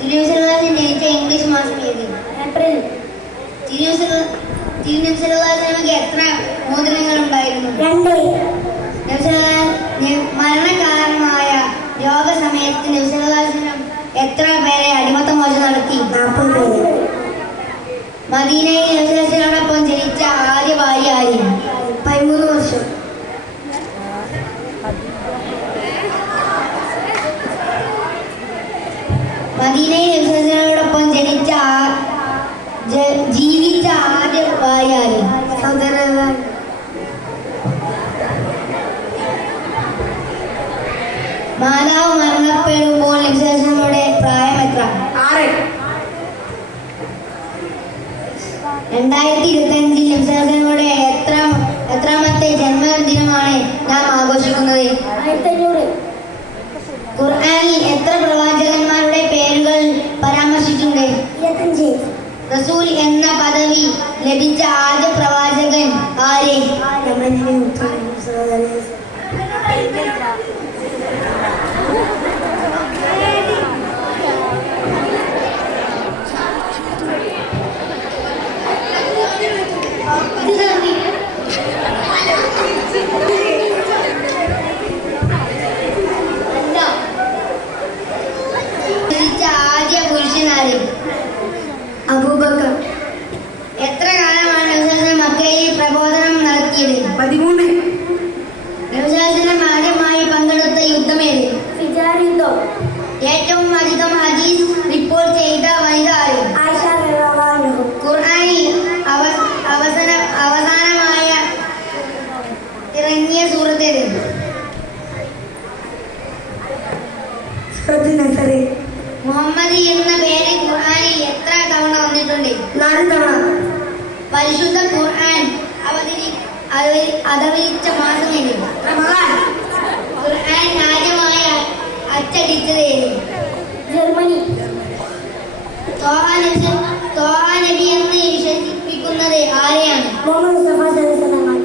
തിരുനബി ജനിച്ച ഇംഗ്ലീഷ് മാസം ഏത്? ഏപ്രിൽ. തിരുനബി എത്ര മോതിരങ്ങൾ ഉണ്ടായിരുന്നു? 2. മരണകാരണമായ രോഗസമയത്ത് നബി എത്ര പേരെ അടിമത്തമോചനം നടത്തി? 40 പേര്. മദീനയിൽ നബിയോടൊപ്പം ജനിച്ച ആദ്യ ഭാര്യ ആര്? 13 വർഷം. മദീനയിൽ നബിയോടൊപ്പം ജീവിച്ച ആദ്യ ഭാര്യ ആര്? സൗദി. മാതാവ് മരണപ്പെടുമ്പോൾ നബിയുടെ പ്രായം എത്ര? 6. 2025 നബിയുടെ എത്രാമത്തെ ജന്മദിനമാണ് നാം ആഘോഷിക്കുന്നത്? 1500. ഖുർആനിൽ എത്ര പ്രവാചകന്മാരുടെ പേരുകൾ പരാമർശിച്ചിട്ടുണ്ട്? 25. റസൂൽ എന്ന പദവി ലഭിച്ച ആദ്യ പ്രവാചകൻ ആര്? ആദ്യ പുരുഷനാര്? അബൂബക്കർ. എത്ര കാലമാണ് നബി മക്കയിൽ പ്രബോധനം നടത്തിയത്? 13. നബി ആദ്യമായി പങ്കെടുത്ത യുദ്ധമേത്? ഫിജാർ യുദ്ധം. ഏറ്റവും അധികം ഹദീസ് റിപ്പോർട്ട് ചെയ്ത വനിത ആര്? ആയിഷ റളിയല്ലാഹു അൻഹ. ഖുർആനിൽ അവസാനമായ ഇറങ്ങിയ സൂറത്ത് ഏത്? സൂറത്തുൽ നസർ. മുഹമ്മദ് എന്ന പേര് ഖുർആനിൽ എത്ര തവണ വന്നിട്ടുണ്ട്? 4 തവണ. പരിശുദ്ധ ഖുർആൻ അവതരിച്ച മാസം ഏത്? റമളാൻ. ഖുർആൻ ആദ്യമായി അച്ചടിച്ചത് ഏത്? ജർമ്മനി. ത്വാഹ നബി എന്ന് വിശേഷിപ്പിക്കുന്നത് ആരെയാണ്? മുഹമ്മദ് മുസ്തഫ സല്ലല്ലാഹു അലൈഹി വസല്ലം.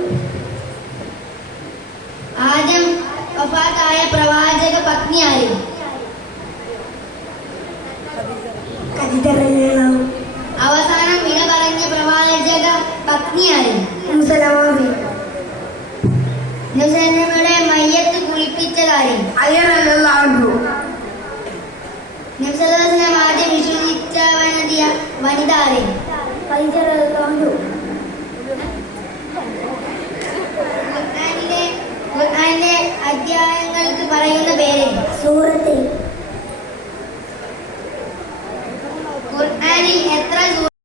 ആദ്യം വഫാത്തായ പ്രവാചക പത്നി ആര്? ഖദീജ റളിയല്ലാഹു. അവസാനം വിട പറഞ്ഞ പ്രവാചക പത്നി ആര്? മുസലമാബി. നബിയുടെ മയ്യത്ത് കുളിപ്പിച്ചതാര്? അലി റളിയല്ലാഹു അൻഹു. നബി ആദ്യം വിശ്വസിച്ച വനിത ആര്? ഖദീജ റളിയല്ലാഹു അൻഹു. ഖുർആനിലെ അധ്യായങ്ങൾക്ക് പറയുന്ന പേര്? സൂറത്തുൽ